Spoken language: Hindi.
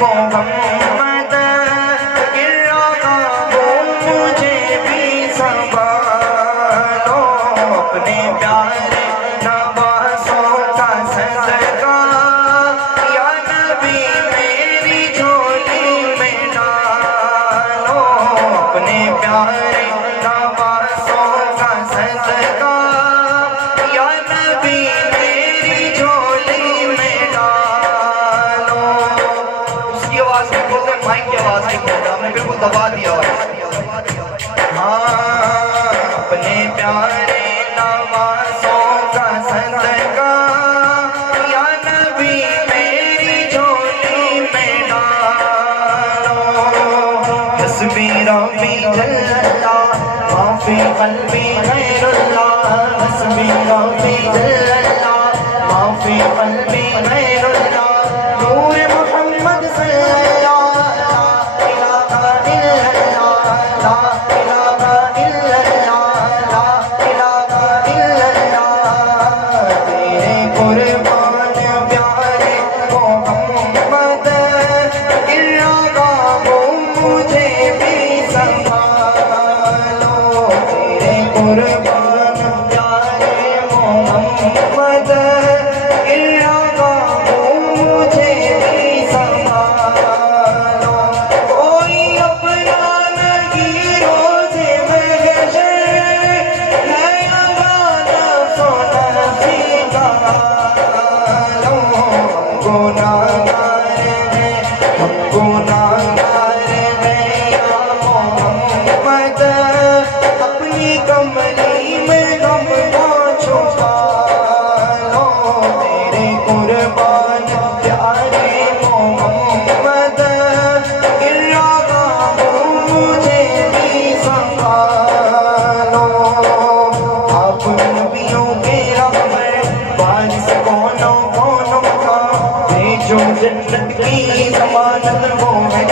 मोहम्मद गिरा मुझे भी संभालो, अपने प्यारे नवासों का सदका या नबी मेरी झोली में डालो, अपने प्यारे नवासों का सदका या नबी मेरी झोली में डालो। उसकी आवाज में बोलते, माइक की आवाज नहीं बोलता, हमने बिल्कुल दबा दिया आवाज। हाँ, अपने प्यारे नवासों का सदका या नबी मेरी झोली में डालो। हस्बी रब्बी जल्लल्लाह माफी क़ल्बी गैरुल्लाह, हस्बी रब्बी जल्लल्लाह माफी क़ल्बी गैरुल्लाह, नूर मोहम्मद सल्लल्लाह ला इलाहा इल्लल्लाह, ला इलाहा इल्लल्लाह, ला इलाहा इल्लल्लाह। तेरे कुर्बान प्यारे मोहम्मद गिरा मुझे भी संभालो, तेरे कुर्बान प्यारे मोहम्मद गिरा मुझे भी संभालो। कोई अपना नहीं रोज़े महशर है, अमाना सोना सिंगालो। हम गुनाहगार हैं, हम गुनाहगार हैं या मोहम्मद, अपनी कमली में गम को छुपा लो, तेरे कुर्बान प्यारे मोहम्मद गिरा मुझे भी संभालो। आप नबियों के रहमत वारिस कौनों कौनों का, भेजो जन्नत की ज़मानत वो है।